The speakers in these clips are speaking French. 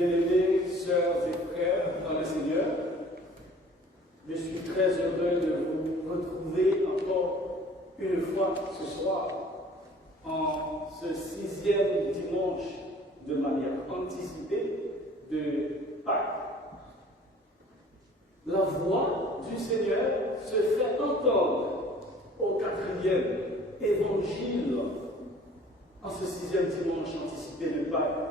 Bien-aimés, sœurs et frères dans le Seigneur, je suis très heureux de vous retrouver encore une fois ce soir en ce 6e dimanche de manière anticipée de Pâques. La voix du Seigneur se fait entendre au 4e évangile en ce 6e dimanche anticipé de Pâques.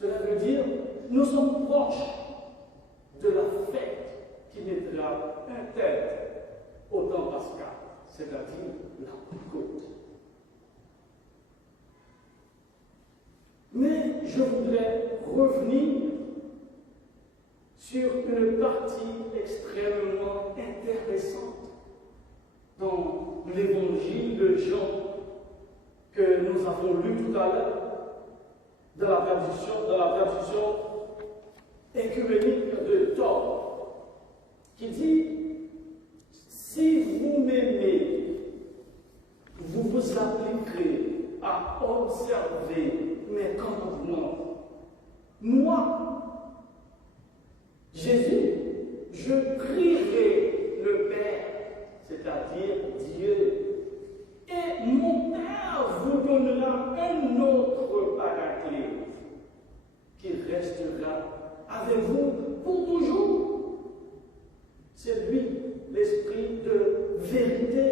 Cela veut dire nous sommes proches de la fête qui mettra un tête au temps pascal, c'est-à-dire la Pentecôte. Mais je voudrais revenir sur une partie extrêmement intéressante dans l'évangile de Jean que nous avons lu tout à l'heure, dans la traduction écuménique de Thor, qui dit « Si vous m'aimez, vous vous appliquerez à observer mes commandements. Moi, Jésus, je prierai le Père, c'est-à-dire Dieu, et mon Père vous donnera un autre paraclet qui restera avec vous pour toujours. C'est lui, l'esprit de vérité.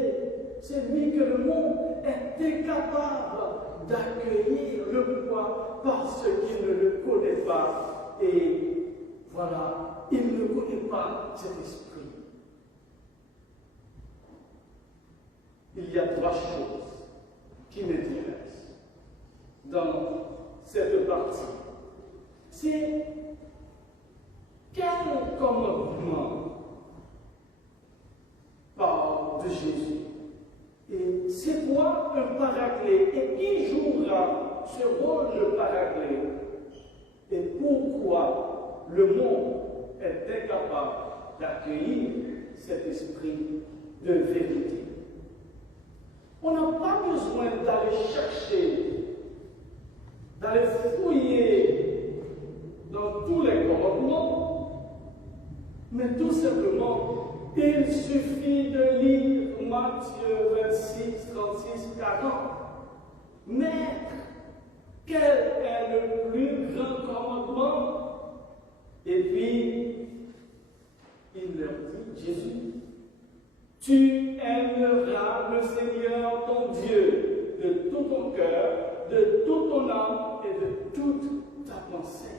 C'est lui que le monde est incapable d'accueillir le poids parce qu'il ne le connaît pas. Et voilà, il ne connaît pas cet esprit. Il y a 3 choses qui m'intéressent dans cette partie. C'est quel commandement parle de Jésus? Et c'est quoi un paraclet? Et qui jouera ce rôle de paraclet? Et pourquoi le monde est incapable d'accueillir cet esprit de vérité? On n'a pas besoin d'aller chercher, d'aller fouiller dans tous les commandements, mais tout simplement, il suffit de lire Matthieu 26, 36, 40. Maître, quel est le plus grand commandement? Et puis, il leur dit, Jésus, tu aimeras le Seigneur ton Dieu de tout ton cœur, de toute ton âme et de toute ta pensée.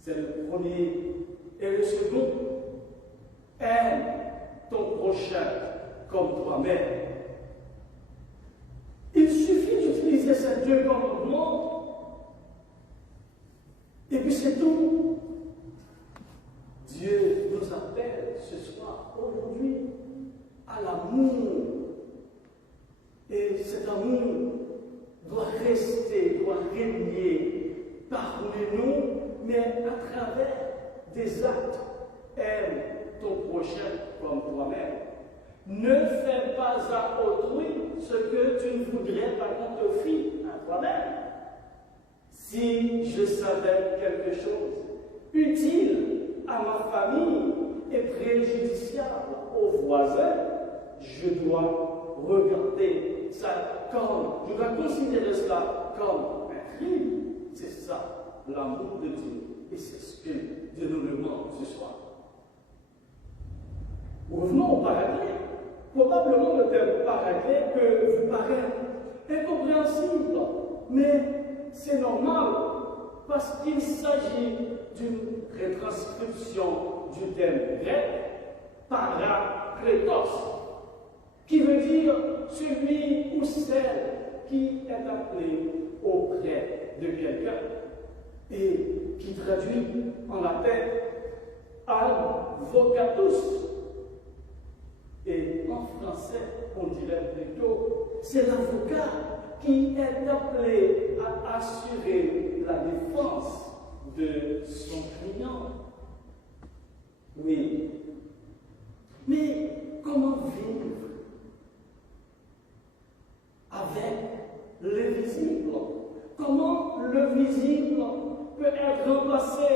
C'est le premier. Et le second, aime ton prochain comme toi-même. Il suffit d'utiliser ces 2 commandements et puis c'est tout. Dieu nous appelle ce soir, aujourd'hui, à l'amour. Et cet amour doit rester, doit régner parmi nous, mais à travers des actes. Aime ton prochain comme toi-même. Ne fais pas à autrui ce que tu ne voudrais pas qu'on te fît à toi-même. Si je savais quelque chose utile à ma famille et préjudiciable aux voisins, je dois regarder ça comme, je dois considérer cela comme un crime. C'est ça, l'amour de Dieu. Et c'est ce que Dieu nous demande ce soir. Revenons au paraclet. Probablement le terme paraclet peut vous paraître incompréhensible, mais c'est normal parce qu'il s'agit d'une retranscription du terme grec parakletos, qui veut dire celui ou celle qui est appelé auprès de quelqu'un et qui traduit en latin advocatus. Et en français, on dirait plutôt, c'est l'avocat qui est appelé à assurer la défense de son client. Oui. Mais comment vivre avec l'invisible? comment le visible peut être remplacé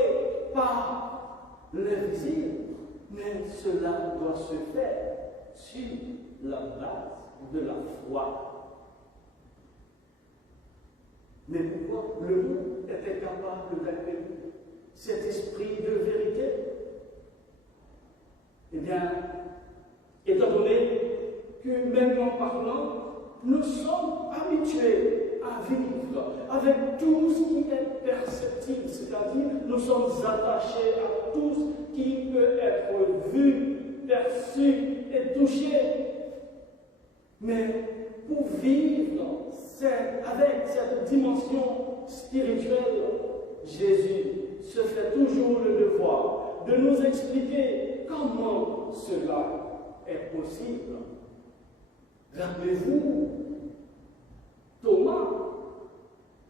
par l'invisible, mais cela doit se faire sur la base de la foi. Mais pourquoi le monde était capable d'accueillir cet esprit de vérité? Eh bien, étant donné que même en parlant, nous sommes habitués à vivre avec tout ce qui est perceptible, c'est-à-dire nous sommes attachés à tout ce qui peut être vu, perçu et touché. Mais pour vivre avec cette dimension spirituelle, Jésus se fait toujours le devoir de nous expliquer comment cela est possible. Rappelez-vous, Thomas,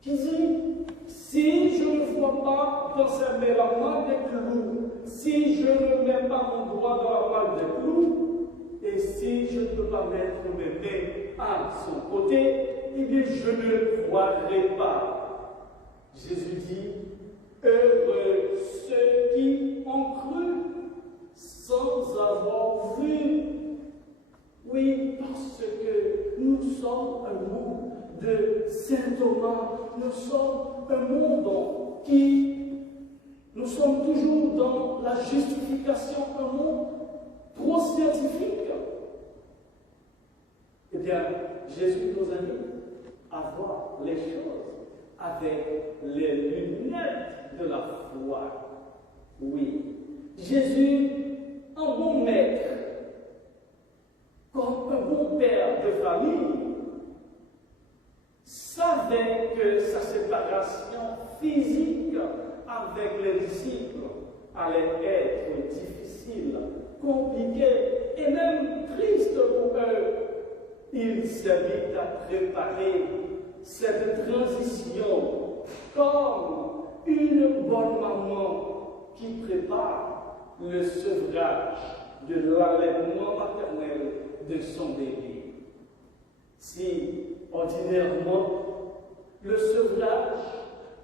qui dit, si je ne vois pas dans sa main la main des clous, si je ne mets pas mon doigt dans la main des clous, et si je ne peux pas mettre mes mains à son côté, eh bien je ne croirai pas. Jésus dit, heureux ceux qui ont cru sans avoir vu. Oui, parce que nous sommes un monde de Saint Thomas, nous sommes un monde nous sommes toujours dans la justification, un monde trop scientifique. Eh bien, Jésus nous invite à voir les choses avec les lunettes de la foi. Oui, Jésus, un bon maître, comme un bon père de famille, savait que sa séparation physique avec les disciples allait être difficile, compliquée et même triste pour eux. Il s'est mis à préparer cette transition comme une bonne maman qui prépare le sevrage de l'allaitement maternel de son bébé. Si, ordinairement, le sevrage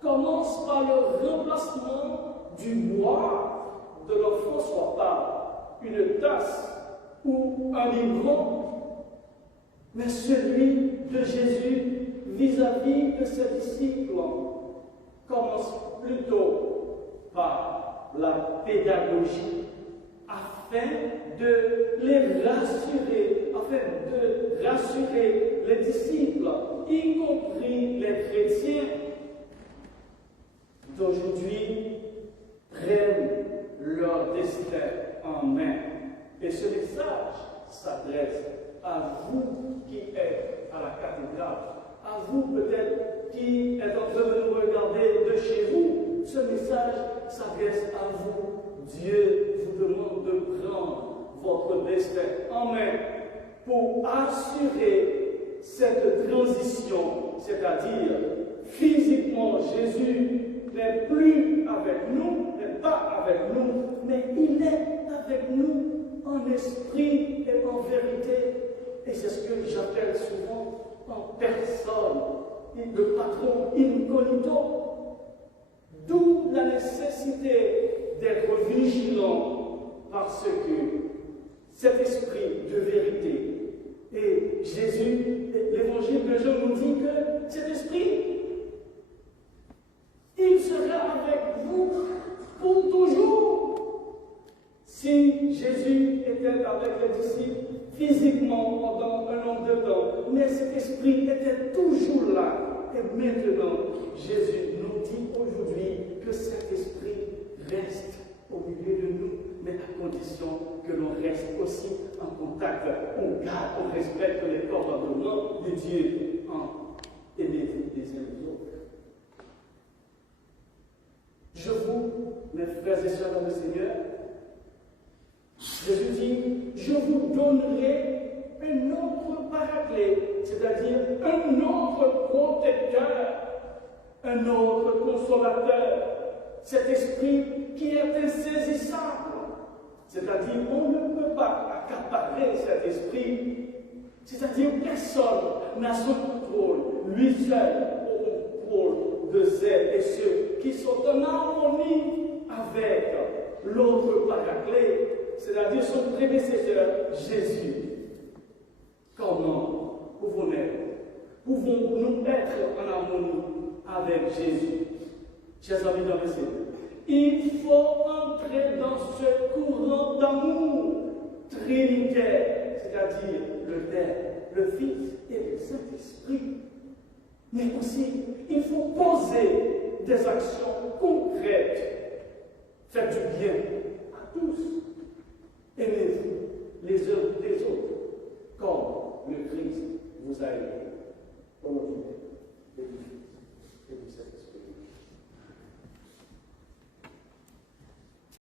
commence par le remplacement du boire de l'enfant, soit par une tasse ou un biberon, mais celui de Jésus vis-à-vis de ses disciples commence plutôt par la pédagogie afin de les rassurer, les disciples, y compris les chrétiens d'aujourd'hui, prennent leur destin en main. Et ce message s'adresse à vous qui êtes à la cathédrale, à vous peut-être qui êtes en train de nous regarder de chez vous. Ce message s'adresse à vous. Dieu vous demande de prendre votre destin en main pour assurer cette transition, c'est-à-dire physiquement Jésus n'est plus avec nous, n'est pas avec nous, mais il est avec nous en esprit et en vérité. Et c'est ce que j'appelle souvent en personne, le patron incognito. D'où la nécessité d'être vigilant parce que cet esprit de vérité, et Jésus, l'évangile de Jean nous dit que cet esprit, il sera avec vous pour toujours. Si Jésus était avec les disciples physiquement pendant un nombre de temps, mais cet esprit était toujours là. Et maintenant, Jésus nous dit aujourd'hui que cet esprit reste au milieu de nous, mais à condition que l'on reste aussi en contact, on garde, on respecte les commandements de Dieu en aimer les uns les autres. Je vous, mes frères et sœurs dans le Seigneur, Jésus dit, je vous donnerai un autre paraclet, c'est-à-dire un autre protecteur, un autre consolateur, cet esprit qui est insaisissable. C'est-à-dire, on ne peut pas accaparer cet esprit. C'est-à-dire, personne n'a son contrôle. Lui seul au contrôle de zèle et ceux qui sont en harmonie avec l'autre paraclet, c'est-à-dire son prédécesseur Jésus. Comment pouvons-nous être en harmonie avec Jésus? Chers amis dans le Seigneur, il faut entrer dans ce courant d'amour trinitaire, c'est-à-dire le Père, le Fils et le Saint-Esprit. Mais aussi, il faut poser des actions concrètes. Faites du bien à tous. Aimez-vous les uns des autres, comme le Christ vous a aimé. Pour notre